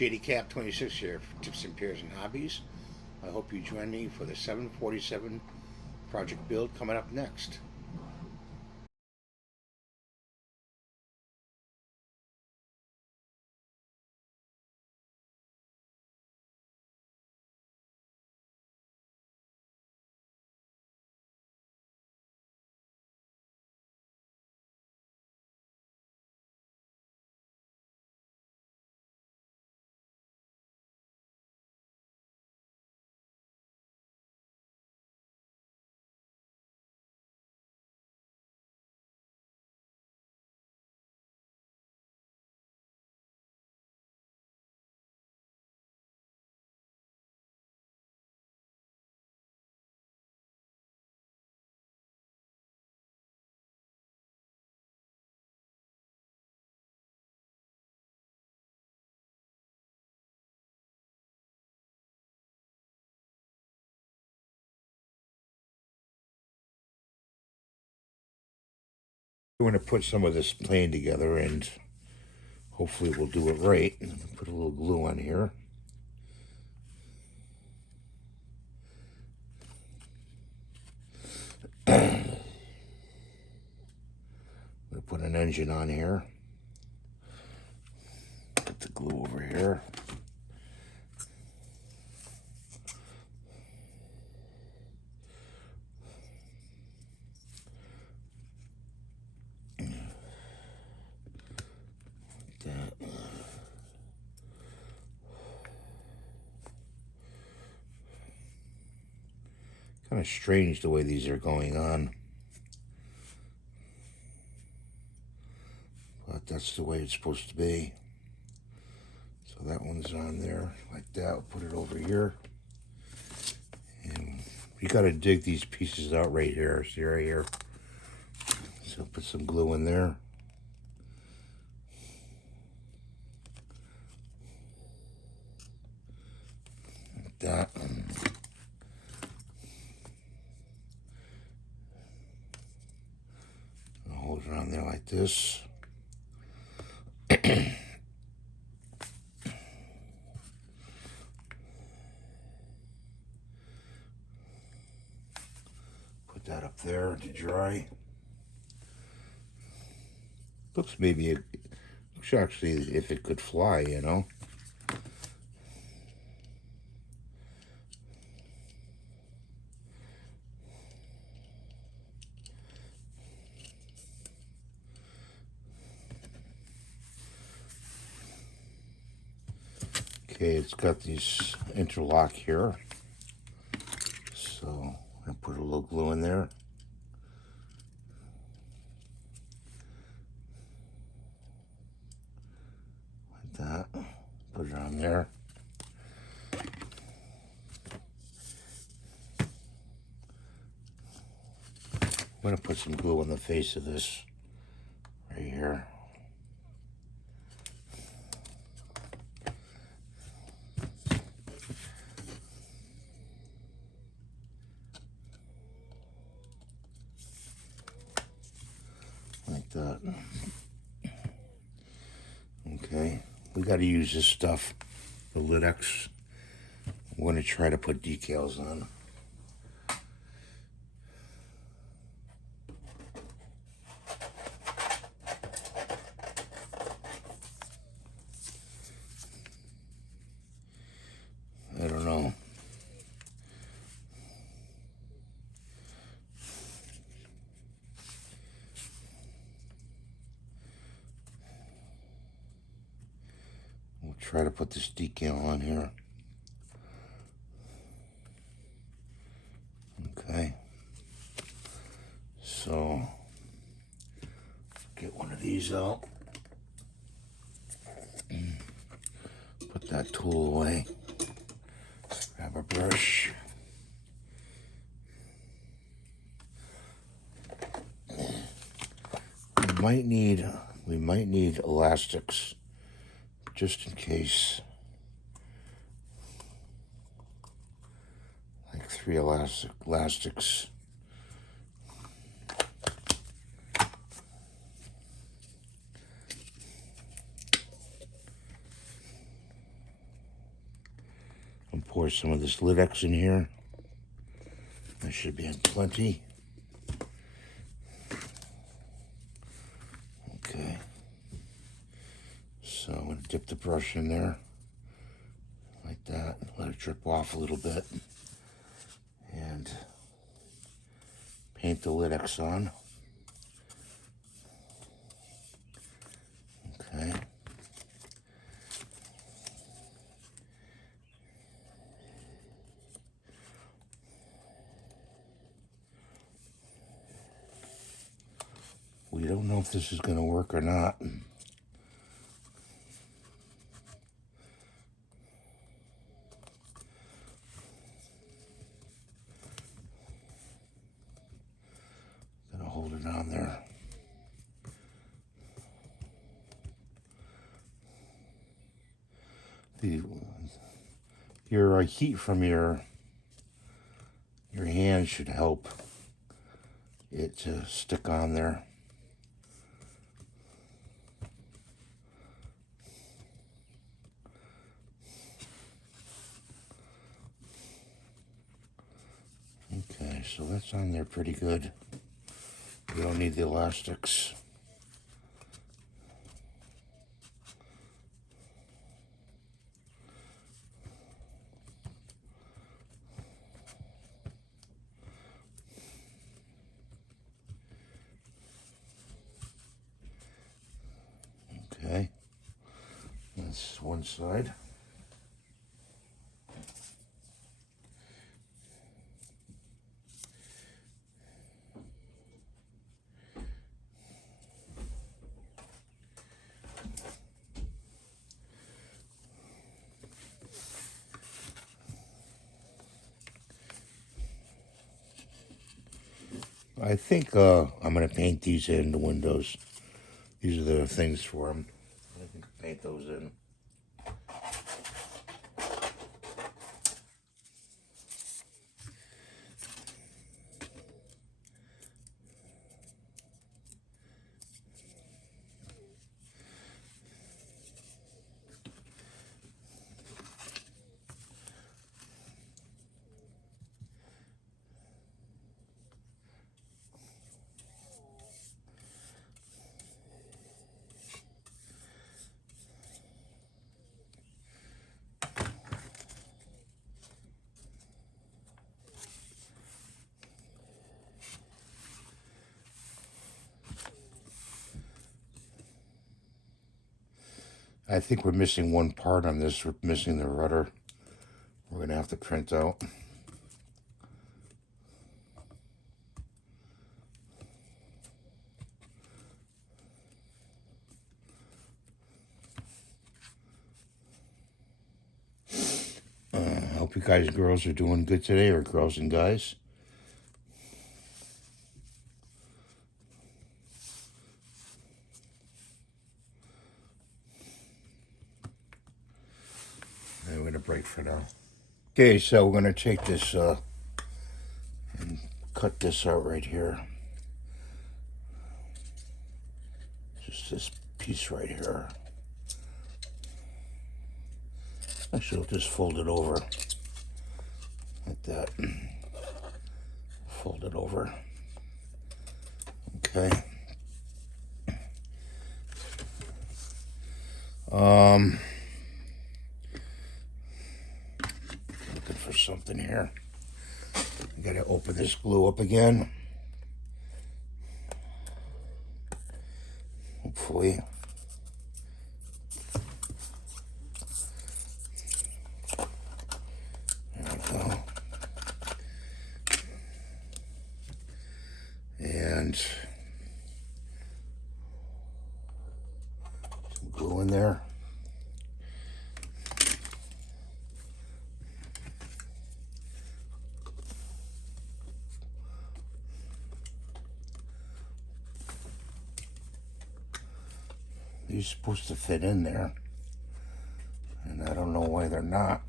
JDCap26 here for Tips and Pairs and Hobbies. I hope you join me for the 747 project build coming up next. We're going to put some of this plane together and hopefully we'll do it right. Put a little glue on here. I'm going to put an engine on here. Put the glue over here. That. Kind of strange the way these are going on, but that's the way it's supposed to be. So that one's on there like that. I'll put it over here, and you got to dig these pieces out right here. See right here. So put some glue in there. Like that. Hold it on there like this. Put that up there to dry. Looks maybe it looks actually if it could fly, you know. Okay, it's got these interlock here, so I put a little glue in there. Like that. Put it on there. I'm going to put some glue on the face of this right here. Like that. Okay, we got to use this stuff, the Lidex. I'm going to try to put decals on. I don't know. We'll try to put this decal on here. Okay. So, get one of these out. Put that tool away. Grab a brush. We might need elastics just in case. Like 3 elastics. pour some of this Lidex in here. That should be in plenty. Okay. So I'm going to dip the brush in there like that. Let it drip off a little bit. And paint the Lidex on. Okay. We don't know if this is going to work or not. Gonna hold it on there. Your heat from your hand should help it to stick on there. Okay, so that's on there pretty good. We don't need the elastics. Okay, that's one side. I think I'm going to paint these in the windows. These are the things for them. I think I'll paint those in. I think we're missing one part on this. We're missing the rudder. We're going to have to print out. I hope you guys, girls, are doing good today, or girls and guys. And we're going to break for now. Okay, so we're going to take this and cut this out right here. Just this piece right here. Actually, I'll just fold it over like that. Fold it over. Okay. Looking for something here. I gotta open this glue up again. Hopefully. There we go. And some glue in there. These are supposed to fit in there, and I don't know why they're not.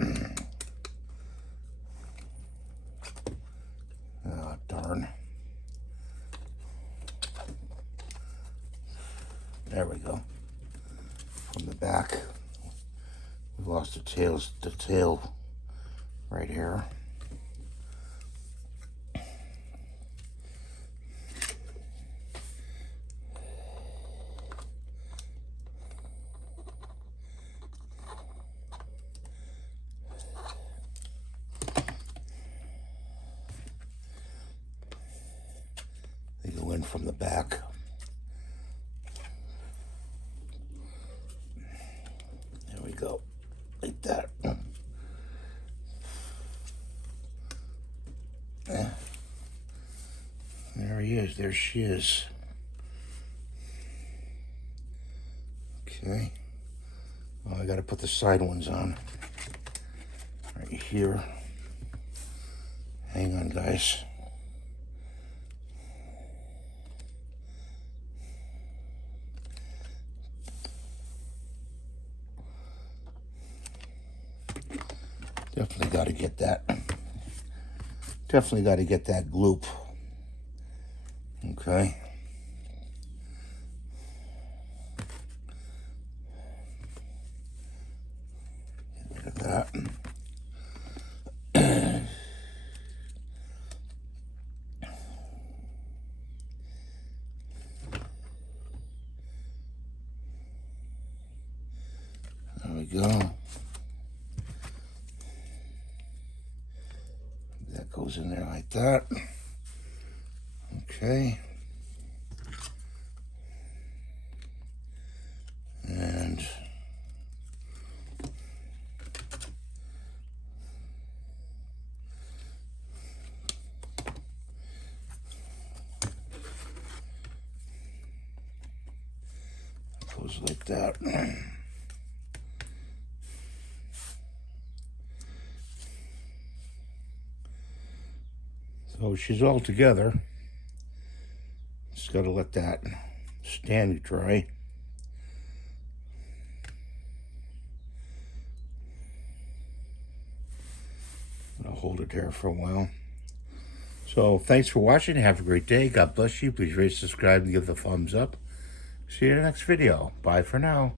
Oh, darn. There we go. From the back, we lost the tail right here. They go in from the back. There we go, like that. There he is, there she is. Okay. Oh, I gotta put the side ones on. Right here. Hang on, guys. Definitely got to get that. Definitely got to get that gloop. Okay. Get rid of that. There we go. That goes in there like that. Okay. And goes like that. So she's all together. Just got to let that stand dry. I'll hold it there for a while. So thanks for watching. Have a great day. God bless you. Please rate, subscribe, and give the thumbs up. See you in the next video. Bye for now.